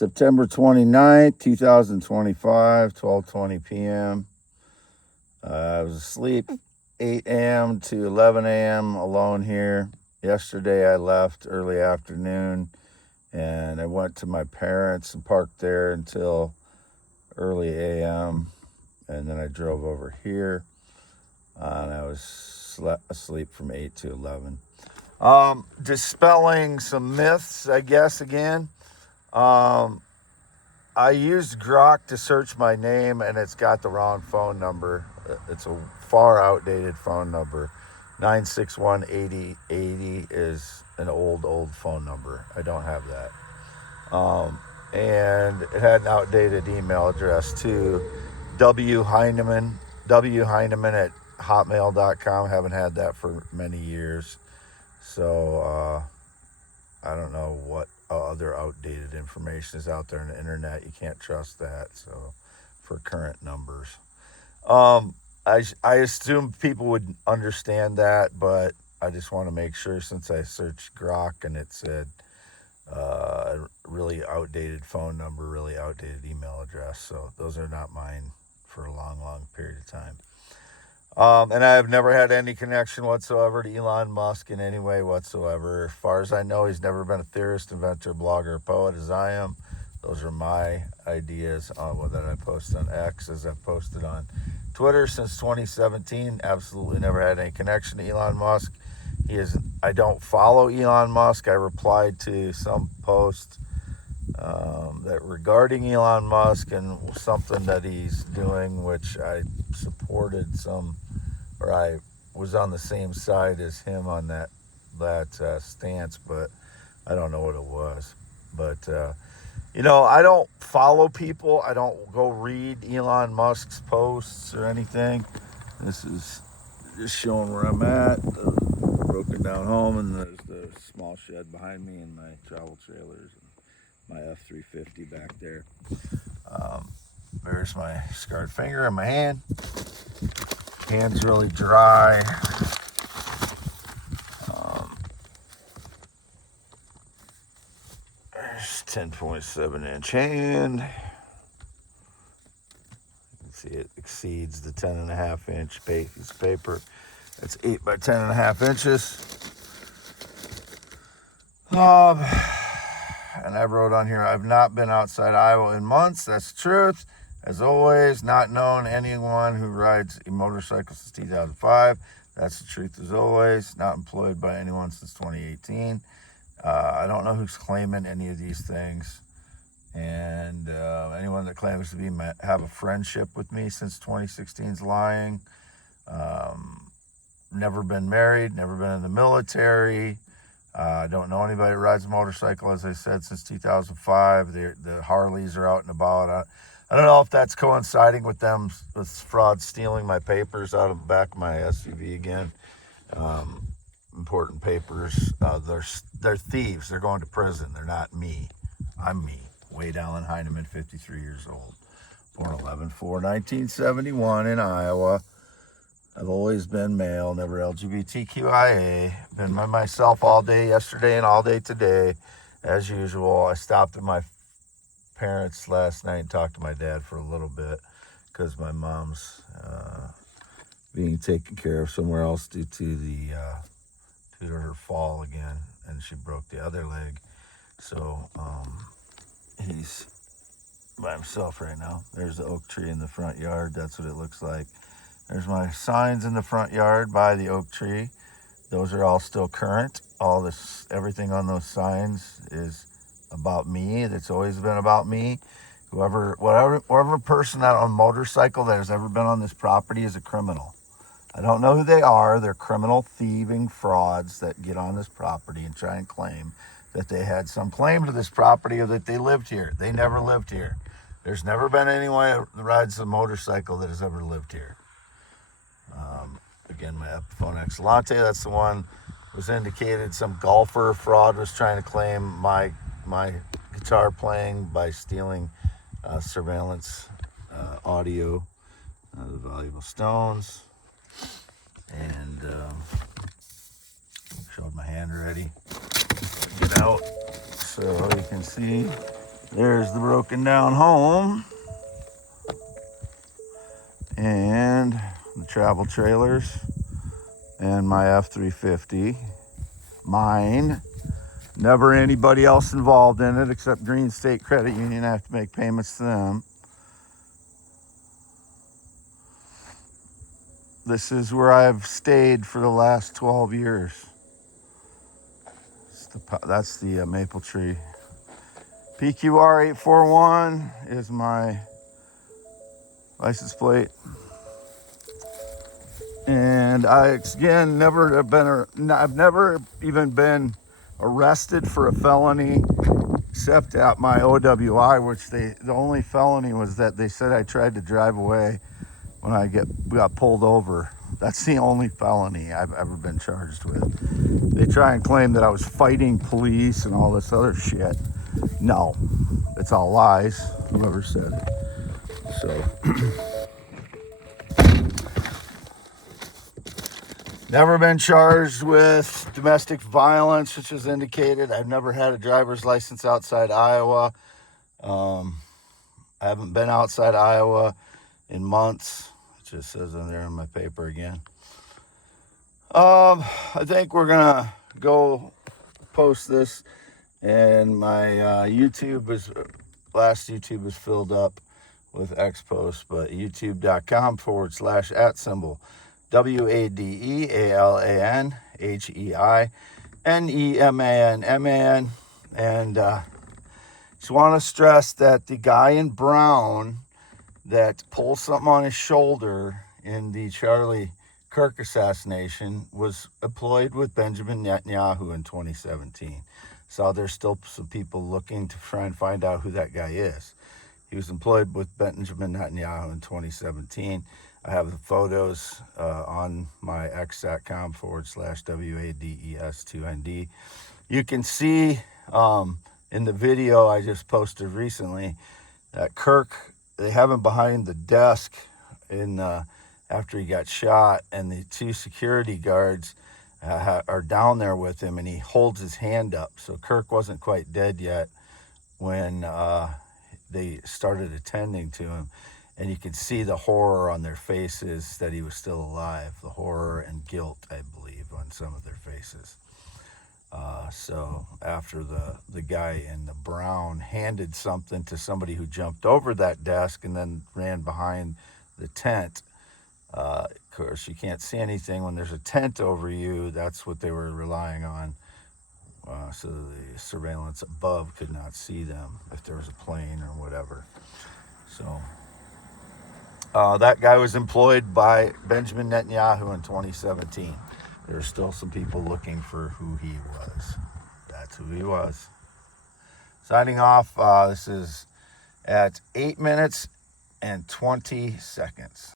September 29th, 2025, 12:20 p.m. I was asleep 8 a.m. to 11 a.m. alone here. Yesterday I left early afternoon and I went to my parents and parked there until early a.m. and then I drove over here and I was asleep from 8 to 11. Dispelling some myths, I guess, again. I used Grok to search my name and it's got the wrong phone number. It's a far outdated phone number. 961-8080 is an old phone number. I don't have that. And it had an outdated email address too. Heineman at hotmail.com. Haven't had that for many years. So I don't know what other outdated information is out there on the internet. You can't trust that. So for current numbers. I assume people would understand that, but I just want to make sure since I searched Grok and it said a really outdated phone number, really outdated email address. So those are not mine for a long period of time. And I have never had any connection whatsoever to Elon Musk in any way whatsoever. As far as I know, he's never been a theorist, inventor, blogger, or poet as I am. Those are my ideas on that I post on X, as I've posted on Twitter since 2017. Absolutely never had any connection to Elon Musk. I don't follow Elon Musk. I replied to some post that regarding Elon Musk and something that he's doing, which I supported or I was on the same side as him on that stance, but I don't know what it was. But I don't follow people. I don't go read Elon Musk's posts or anything. This is just showing where I'm at. The broken down home, and there's the small shed behind me and my travel trailers and my F-350 back there. There's my scarred finger in my hand. Hand's really dry. There's 10.7 inch hand. You can see it exceeds the 10.5 inch piece of paper. It's 8 by 10.5 inches. And I wrote on here, I've not been outside Iowa in months. That's the truth. As always, not known anyone who rides a motorcycle since 2005. That's the truth as always. Not employed by anyone since 2018. I don't know who's claiming any of these things. And anyone that claims to have a friendship with me since 2016 is lying. Never been married, never been in the military. I don't know anybody that rides a motorcycle, as I said, since 2005. The Harleys are out and about. I don't know if that's coinciding with fraud stealing my papers out of the back of my SUV again. Important papers. They're thieves. They're going to prison. They're not me. I'm me. Wade Allen Heineman, 53 years old. Born 11/4/1971 in Iowa. I've always been male, never LGBTQIA. Been by myself all day yesterday and all day today, as usual. I stopped at my parents last night and talked to my dad for a little bit because my mom's being taken care of somewhere else due to her fall again, and she broke the other leg. So he's by himself right now. There's the oak tree in the front yard. That's what it looks like. There's my signs in the front yard by the oak tree. Those are all still current. Everything on those signs is about me. That's always been about me. Whatever person out on a motorcycle that has ever been on this property is a criminal. I don't know who they are. They're criminal, thieving frauds that get on this property and try and claim that they had some claim to this property or that they lived here. They never lived here. There's never been anyone that rides a motorcycle that has ever lived here. Again, my Epiphone X Latte, that's the one was indicated. Some golfer fraud was trying to claim my guitar playing by stealing surveillance audio, the valuable stones, and showed my hand already. Get out so you can see. There's the broken down home and the travel trailers and my F-350. Mine. Never anybody else involved in it except Green State Credit Union. I have to make payments to them. This is where I've stayed for the last 12 years. That's the maple tree. PQR 841 is my license plate. And I've never even been arrested for a felony except at my OWI, which the only felony was that they said I tried to drive away when I got pulled over. That's the only felony I've ever been charged with. They try and claim that I was fighting police and all this other shit. No, it's all lies, whoever said it. So, never been charged with domestic violence, which is indicated. I've never had a driver's license outside Iowa. I haven't been outside Iowa in months. It just says in there in my paper again. I think we're gonna go post this, and my last YouTube is filled up with X posts, but youtube.com/@ WADELANHEINEMANMAN. And just want to stress that the guy in brown that pulled something on his shoulder in the Charlie Kirk assassination was employed with Benjamin Netanyahu in 2017. So there's still some people looking to try and find out who that guy is. He was employed with Benjamin Netanyahu in 2017. I have the photos on my x.com/WADES2ND. You can see in the video I just posted recently that Kirk, they have him behind the desk after he got shot, and the two security guards are down there with him, and he holds his hand up. So Kirk wasn't quite dead yet when they started attending to him, and you can see the horror on their faces that he was still alive. The horror and guilt, I believe, on some of their faces. So after the guy in the brown handed something to somebody who jumped over that desk and then ran behind the tent, of course, you can't see anything when there's a tent over you. That's what they were relying on. So the surveillance above could not see them if there was a plane or whatever. So that guy was employed by Benjamin Netanyahu in 2017. There's still some people looking for who he was. That's who he was. Signing off. This is at 8 minutes and 20 seconds.